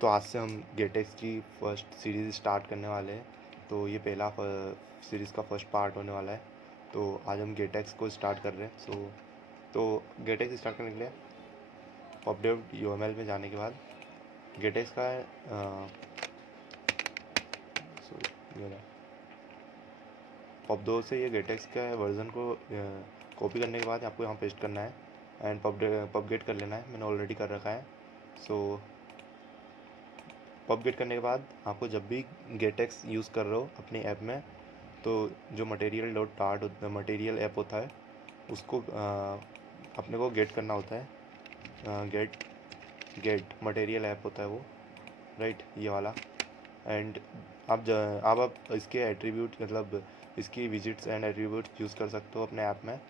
तो आज से हम गेटेक्स की फर्स्ट सीरीज़ स्टार्ट करने वाले हैं। तो ये पहला सीरीज़ का फर्स्ट पार्ट होने वाला है। तो आज हम गेटेक्स को स्टार्ट कर रहे हैं। तो गेटेक्स स्टार्ट करने के लिए पबडेव यूएमएल में जाने के बाद गेटेक्स का पबडो से ये गेटेक्स का वर्जन को कॉपी करने के बाद आपको यहाँ पेस्ट करना है एंड पबगेट कर लेना है। मैंने ऑलरेडी कर रखा है। सो पबगेट करने के बाद आपको जब भी गेटेक्स यूज़ कर रहे हो अपनी ऐप में, तो जो material dot dart material app होता है उसको अपने को गेट करना होता है। गेट मटेरियल ऐप होता है वो, राइट, ये वाला। एंड आप इसके एट्रीब्यूट मतलब इसकी विजिट्स एंड एट्रीब्यूट यूज़ कर सकते हो अपने ऐप में।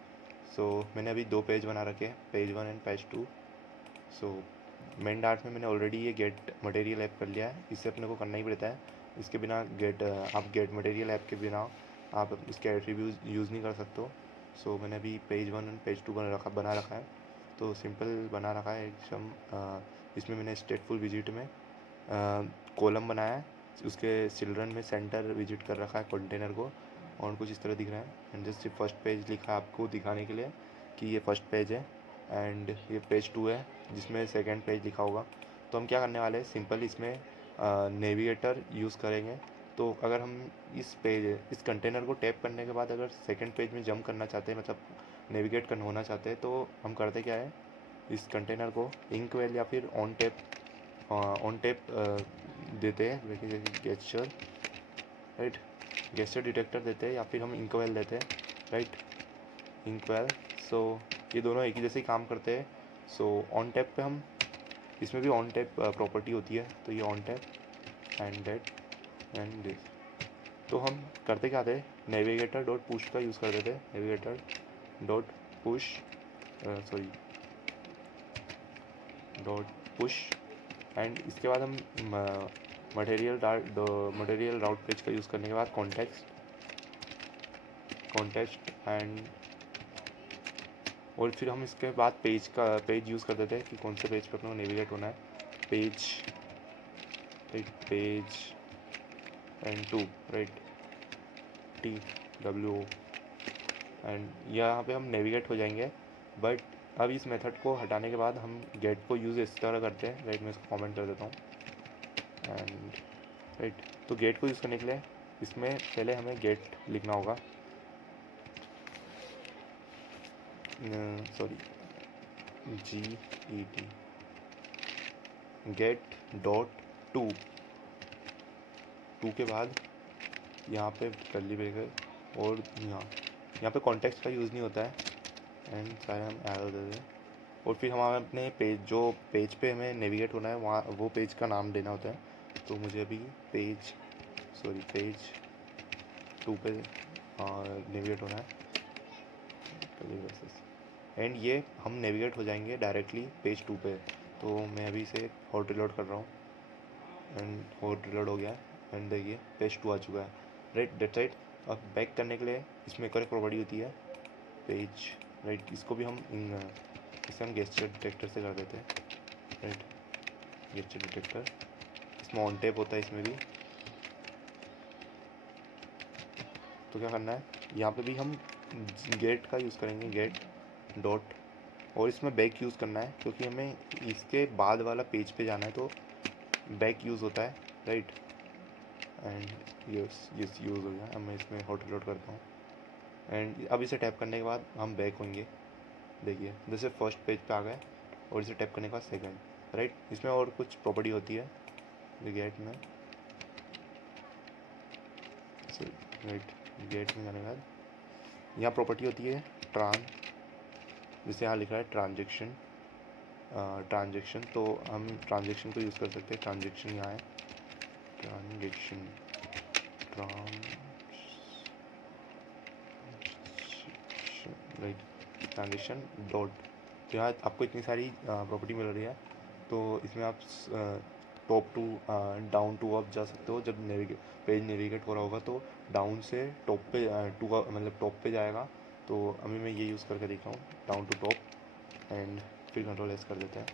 मैंने अभी 2 पेज बना रखे हैं, page 1 and page 2। Main dart में मैंने ऑलरेडी ये गेट मटेरियल ऐप कर लिया है। इससे अपने को करना ही पड़ता है। इसके बिना आप गेट मटेरियल ऐप के बिना आप इसके एट्रीब्यूट यूज़ नहीं कर सकते हो। मैंने अभी पेज 1 एंड पेज 2 बना रखा है। तो सिंपल बना रखा है एकदम। इसमें मैंने स्टेटफुल विजिट में कॉलम बनाया है, उसके चिल्ड्रन में सेंटर विजिट कर रखा है कंटेनर को, और कुछ इस तरह दिख रहा है। एंड जस्ट फर्स्ट पेज लिखा है आपको दिखाने के लिए कि ये फर्स्ट पेज है एंड ये पेज 2 है जिसमें सेकंड पेज लिखा होगा। तो हम क्या करने वाले हैं, सिंपल इसमें नेविगेटर यूज़ करेंगे। तो अगर हम इस कंटेनर को टैप करने के बाद अगर सेकंड पेज में जंप करना चाहते हैं, मतलब नेविगेट करना होना चाहते हैं, तो हम करते क्या है, इस कंटेनर को इंकवेल या फिर ऑन टैप देते हैं, जैसे गेस्चर, राइट, गेस्चर डिटेक्टर देते हैं या फिर हम इंकवेल देते हैं, राइट, इंकवेल। ये दोनों एक ही जैसे ही काम करते हैं। ऑन टैप पे हम इसमें भी ऑन टैप प्रॉपर्टी होती है। तो ये on tap and that and this. तो हम करते क्या थे, नेविगेटर डॉट पुश का यूज़ करते थे, navigator dot push dot push. And इसके बाद हम मटेरियल राउट पेज का यूज़ करने के बाद कॉन्टेक्स्ट एंड, और फिर हम इसके बाद पेज यूज़ कर देते हैं कि कौन से पेज पर अपने को नेविगेट होना है। Page and 2, right, TW, and यहाँ पे हम नेविगेट हो जाएंगे। बट अब इस मेथड को हटाने के बाद हम गेट को यूज़ इस तरह करते हैं, राइट, मैं इसको कमेंट कर देता हूँ एंड राइट। तो गेट को यूज़ करने के लिए इसमें पहले हमें गेट लिखना होगा, GET, गेट डॉट टू के बाद यहाँ पे कर्ली ब्रैकेट, और यहाँ पे कॉन्टेक्स्ट का यूज़ नहीं होता है एंड सारे हम एरो दे दें। और फिर हमें अपने जो पेज पे हमें नेविगेट होना है वहाँ वो पेज का नाम देना होता है। तो मुझे अभी पेज 2 पे नेविगेट होना है, एंड ये हम नेविगेट हो जाएंगे डायरेक्टली पेज 2 पे। तो मैं अभी इसे हॉट रिलोड कर रहा हूँ एंड हॉट रिलोड हो गया एंड देखिए पेज 2 आ चुका है, राइट, डेट साइड। अब बैक करने के लिए इसमें एक और प्रॉपर्टी होती है पेज, राइट, इसको भी इसे हम गेस्चर डिटेक्टर से कर देते हैं, राइट, गेस्चर डिटेक्टर। इसमें ऑन टैप होता है इसमें भी। तो क्या करना है, यहाँ पे भी हम गेट का यूज़ करेंगे, गेट डॉट, और इसमें बैक यूज़ करना है क्योंकि हमें इसके बाद वाला पेज पे जाना है, तो बैक यूज़ होता है, राइट। एंड यस यूज़ हो गया। अब मैं इसमें हॉट रिलोड करता हूँ एंड अब इसे टैप करने के बाद हम बैक होंगे। देखिए जैसे फर्स्ट पेज पे आ गए, और इसे टैप करने के बाद सेकंड, राइट। इसमें और कुछ प्रॉपर्टी होती है गेट में, राइट, गेट में जाने के बाद यहाँ प्रॉपर्टी होती है जैसे यहाँ लिखा है ट्रांजेक्शन। तो हम ट्रांजेक्शन को यूज़ कर सकते हैं। ट्रांजेक्शन यहाँ है, ट्रांजेक्शन राइट, ट्रांजेक्शन डॉट। तो यहाँ आपको इतनी सारी प्रॉपर्टी मिल रही है। तो इसमें आप top to down to up जा सकते हो। जब पेज नेविगेट हो रहा होगा तो डाउन से टॉप पे मतलब टॉप पे जाएगा। तो अभी मैं ये यूज़ करके देख रहा हूँ, डाउन टू टॉप, एंड फिर कंट्रोल एस कर देते हैं,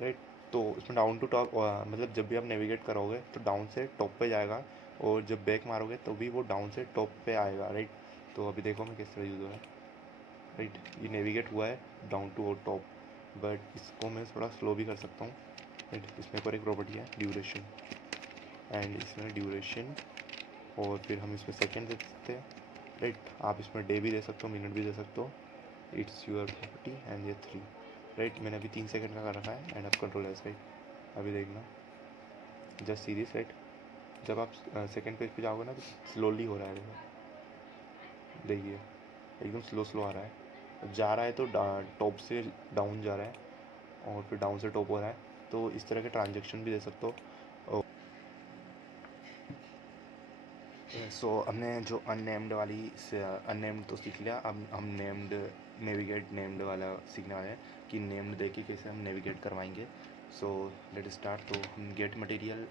राइट। तो इसमें डाउन टू टॉप मतलब जब भी आप नेविगेट करोगे तो डाउन से टॉप पे जाएगा, और जब बैक मारोगे तो भी वो डाउन से टॉप पे आएगा, राइट। तो अभी देखो मैं किस तरह यूज़ हो रहा है, राइट। ये नेविगेट हुआ है डाउन टू और टॉप, बट इसको मैं थोड़ा स्लो भी कर सकता हूँ, राइट। इसमें पर एक प्रॉपर्टी है ड्यूरेशन, एंड इसमें ड्यूरेशन, और फिर हम इसमें सेकेंड दे सकते हैं, राइट। आप इसमें डे भी दे सकते हो, मिनट भी दे सकते हो, इट्स योर प्रॉपर्टी। एंड ये 3, राइट। मैंने अभी 3 सेकंड का कर रखा है, एंड अब कंट्रोल एस, राइट। अभी देखना, जस्ट सीरीज, राइट। जब आप सेकंड पेज पे जाओगे ना तो स्लोली हो रहा है, देखो, देखिए एकदम स्लो स्लो आ रहा है, जा रहा है तो टॉप से डाउन जा रहा है, और फिर डाउन से टॉप हो रहा है। तो इस तरह के ट्रांजेक्शन भी दे सकते हो। सो हमने जो अननेम्ड वाली अननेम्ड तो सीख लिया, अब हम नेम्ड नेविगेट नेम्ड वाला सीखने वाले हैं कि नेम्ड दे के कैसे हम नेविगेट करवाएंगे। So let start. तो हम गेट मटेरियल,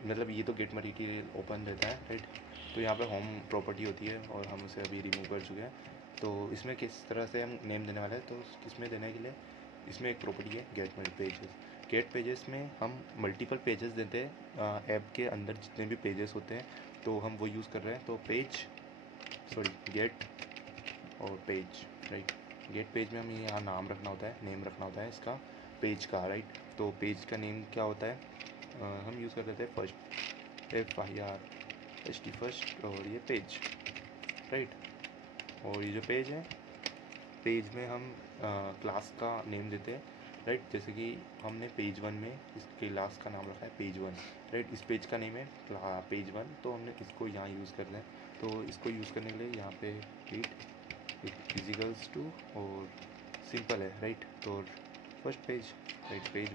मतलब ये तो गेट मटेरियल ओपन रहता है, राइट। तो यहाँ पे होम प्रॉपर्टी होती है और हम उसे अभी रिमूव कर चुके हैं। तो इसमें किस तरह से हम नेम देने वाले हैं, तो इसमें देने के लिए इसमें एक प्रॉपर्टी है गेट पेजेस। गेट पेजेस में हम मल्टीपल पेजेस देते हैं, ऐप के अंदर जितने भी पेजेस होते हैं तो हम वो यूज़ कर रहे हैं। तो गेट और पेज, राइट। गेट पेज में हमें यहाँ नाम रखना होता है, नेम रखना होता है इसका पेज का, राइट। तो पेज का नेम क्या होता है, हम यूज़ कर देते हैं फर्स्ट, FIRST, फर्स्ट, और ये पेज, राइट। और ये जो पेज है, पेज में हम क्लास का नेम देते हैं, राइट। जैसे कि हमने पेज 1 में इस क्लास का नाम रखा है पेज 1, राइट। इस पेज का नेम है पेज 1, तो हमने इसको यहाँ यूज़ कर लें। तो इसको यूज़ करने के लिए यहाँ पे रीड इजिकल्स टू, और सिंपल है, राइट। तो first page, right, page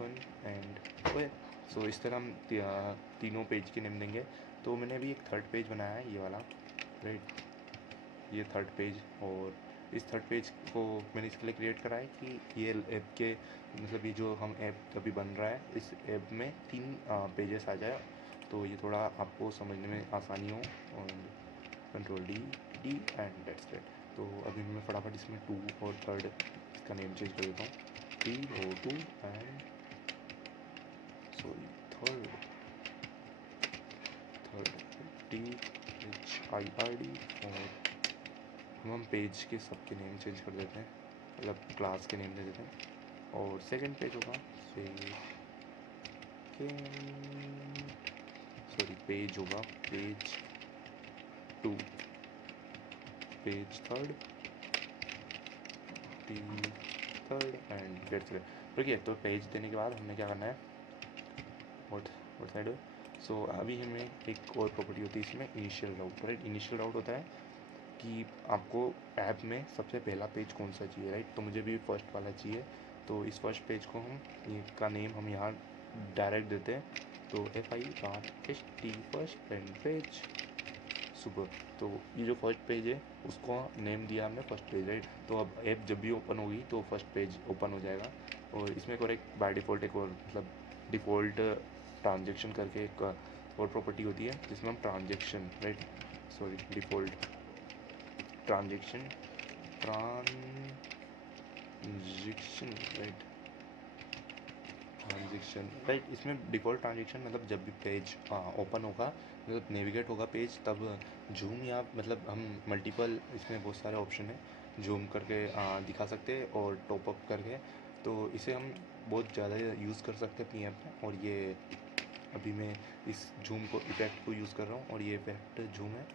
one and ओए। सो इस तरह हम तीनों पेज के नेम देंगे। तो मैंने अभी एक थर्ड पेज बनाया है, ये वाला, राइट। ये थर्ड पेज, और इस थर्ड पेज को मैंने इसके लिए क्रिएट करा है कि ये ऐप के, मतलब ये जो हम ऐप अभी बन रहा है इस ऐप में 3 पेजेस आ जाए, तो ये थोड़ा आपको समझने में आसानी हो। और control D and that's it. तो अभी मैं फटाफट इसमें 2 और थर्ड इसका नेम चेंज कर देता हूँ, TO2 and sorry third THIRD। और हम पेज के सबके नेम चेंज कर देते हैं, मतलब क्लास के नेम दे देते हैं। और सेकंड पेज होगा पेज होगा page 2, page third and that's it. ठीक है, तो पेज देने के बाद हमने क्या करना है, व्हाट साइड। सो अभी हमें एक और प्रॉपर्टी होती है इसमें, इनिशियल राउट, राइट। इनिशियल राउट होता है कि आपको ऐप में सबसे पहला पेज कौन सा चाहिए, राइट। तो मुझे भी फर्स्ट वाला चाहिए, तो इस फर्स्ट पेज को हम का नेम हम यहाँ डायरेक्ट देते हैं। तो FIRST first and page super. तो ये जो फर्स्ट पेज है उसको नेम दिया हमने फर्स्ट पेज, राइट। तो अब ऐप जब भी ओपन होगी तो फर्स्ट पेज ओपन हो जाएगा। और इसमें एक और बाय डिफ़ॉल्ट एक और मतलब डिफ़ॉल्ट ट्रांजेक्शन करके एक और प्रॉपर्टी होती है जिसमें हम transaction, right, default transaction, right, right. इसमें डिफ़ॉल्ट ट्रांजेक्शन मतलब जब भी पेज ओपन होगा, मतलब नेविगेट होगा पेज, तब जूम या मतलब हम मल्टीपल, इसमें बहुत सारे ऑप्शन है, जूम करके दिखा सकते हैं और टॉप अप करके। तो इसे हम बहुत ज़्यादा यूज़ कर सकते हैं अपनी ऐप में। और ये अभी मैं इस जूम को इफेक्ट को यूज़ कर रहा हूँ, और ये इफेक्ट जूम है,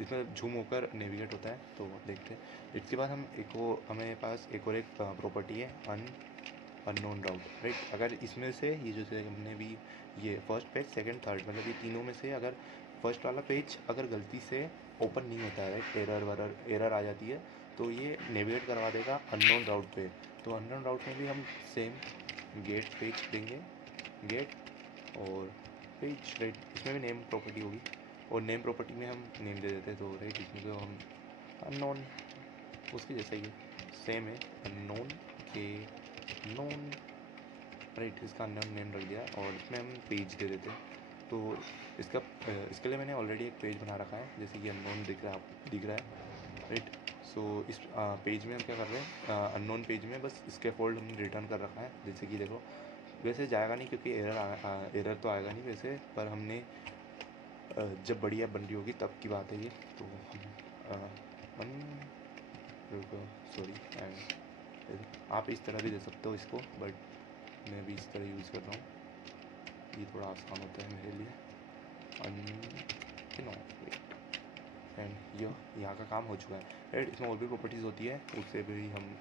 इसमें जूम होकर नेविगेट होता है। तो देखते हैं। इसके बाद हम हमारे पास एक और एक प्रॉपर्टी है अननोन राउट, राइट। अगर इसमें से ये जो हमने भी ये फर्स्ट पेज सेकंड थर्ड, मतलब ये तीनों में से अगर फर्स्ट वाला पेज अगर गलती से ओपन नहीं होता है, राइट, एरर आ जाती है, तो ये नेविगेट करवा देगा अननोन राउट पे। तो अननोन राउट में भी हम सेम गेट पेज देंगे, गेट और पेज, राइट। इसमें भी नेम प्रॉपर्टी होगी, और नेम प्रॉपर्टी में हम नेम दे देते हैं। तो राइट, इसमें तो हम अननोन, उसकी जैसा ही सेम है, अननोन के नोन, राइट। इसका अननोन नेम रख दिया, और इसमें हम पेज दे देते हैं। तो इसके लिए मैंने ऑलरेडी एक पेज बना रखा है, जैसे कि अननोन दिख रहा है, राइट। सो इस पेज में हम क्या कर रहे हैं, अननोन पेज में बस स्कैफोल्ड हमने रिटर्न कर रखा है, जैसे कि देखो वैसे जाएगा नहीं क्योंकि एरर तो आएगा नहीं वैसे, पर हमने जब बड़ी ऐप बन रही होगी तब की बात है ये। तो हम सॉरी एंड आप इस तरह भी दे सकते हो इसको, बट मैं भी इस तरह यूज़ कर रहा हूँ, ये थोड़ा आसान होता है मेरे लिए। नो एंड यहाँ का काम हो चुका है राइट। इसमें और भी प्रॉपर्टीज़ होती है, उससे भी हम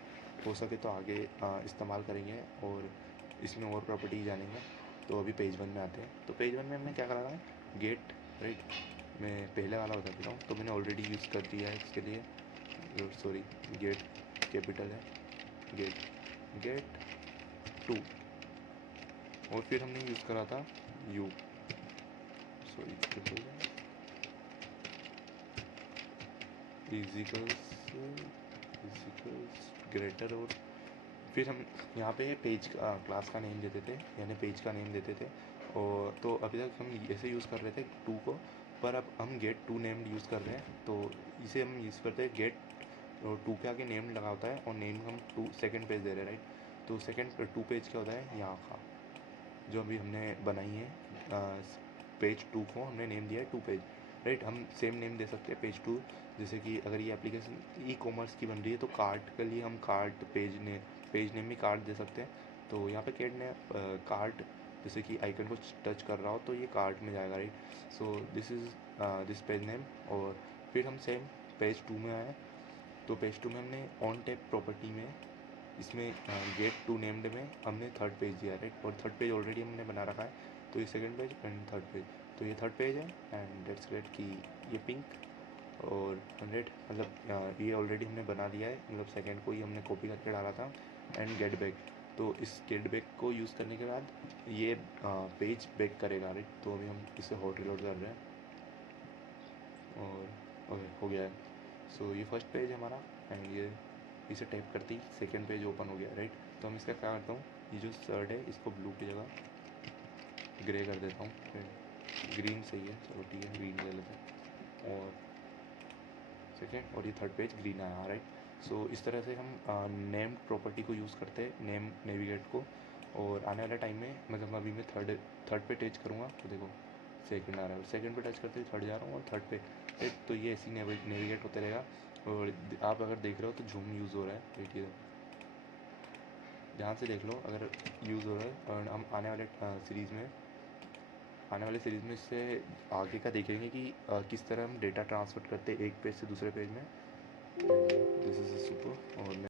हो सके तो आगे इस्तेमाल करेंगे और इसमें और प्रॉपर्टी जानेंगे। तो अभी पेज 1 में आते हैं। तो पेज 1 में हमने क्या करा है, गेट राइट। मैं पहले वाला बता देता हूँ, तो मैंने ऑलरेडी यूज़ कर दिया है इसके लिए, सॉरी गेट कैपिटल है, गेट 2, और फिर हमने यूज़ करा था यू, सॉरी इजिकल्स ग्रेटर, और फिर हम यहाँ पे पेज क्लास का नेम देते थे, यानी पेज का नेम देते थे। और तो अभी तक हम ऐसे यूज़ कर रहे थे 2 को, पर अब हम गेट 2 नेम यूज़ कर रहे हैं। तो इसे हम यूज़ करते हैं गेट 2 के आगे नेम लगा होता है, और नेम हम 2 सेकेंड पेज दे रहे हैं राइट। तो सेकेंड 2 पेज क्या होता है, यहाँ का जो अभी हमने बनाई है पेज 2 को हमने नेम दिया है 2 पेज राइट। हम सेम नेम दे सकते हैं पेज 2, जैसे कि अगर ये एप्लीकेशन ई कॉमर्स की बन रही है तो कार्ट के लिए हम कार्ट पेज नेम भी कार्ट दे सकते हैं। तो यहाँ पे कैट ने कार्ट, जैसे कि आइकन को टच कर रहा हो तो ये कार्ट में जाएगा right. So this is this page name. और फिर हम सेम पेज 2 में आए, तो पेज 2 में हमने ऑन टैप प्रॉपर्टी में इसमें गेट 2 नेम्ड में हमने थर्ड पेज दिया राइट। और थर्ड पेज ऑलरेडी हमने बना रखा है, तो ये second page and third page, तो ये थर्ड पेज है। एंड डेट्स ग्रेट कि ये पिंक और 100 मतलब ये ऑलरेडी हमने बना दिया है, मतलब सेकंड को ही हमने कॉपी करके डाला था। एंड गेट बैक, तो इस गेट बैक को यूज़ करने के बाद ये पेज बैक करेगा राइट। तो अभी हम इसे हॉट रिलोड कर रहे हैं और ओके हो गया है। सो ये फर्स्ट पेज है हमारा, एंड ये इसे टैप करते ही सेकंड पेज ओपन हो गया राइट। तो हम इसका क्या करता हूँ, ये जो शर्ट है इसको ब्लू की जगह ग्रे कर देता हूँ, ग्रीन सही है, चलो ठीक है ग्रीन ले लेते हैं। और सेकेंड और ये थर्ड पेज ग्रीन आया राइट। सो इस तरह से हम नेम प्रॉपर्टी को यूज़ करते हैं, नेम नेविगेट को। और आने वाले टाइम में मतलब अभी मैं थर्ड पे टच करूँगा तो देखो सेकंड आ रहा है, सेकंड पे टच करते ही थर्ड जा रहा हूँ और थर्ड पे, तो ये ऐसे ही नेविगेट होते रहेगा। और आप अगर देख रहे हो तो जूम यूज़ हो रहा है, देखिए ध्यान से देख लो अगर यूज़ हो रहा है। और हम आने वाले सीरीज़ में इससे आगे का देखेंगे कि किस तरह हम डेटा ट्रांसफ़र करते हैं एक पेज से दूसरे पेज में। This is super. और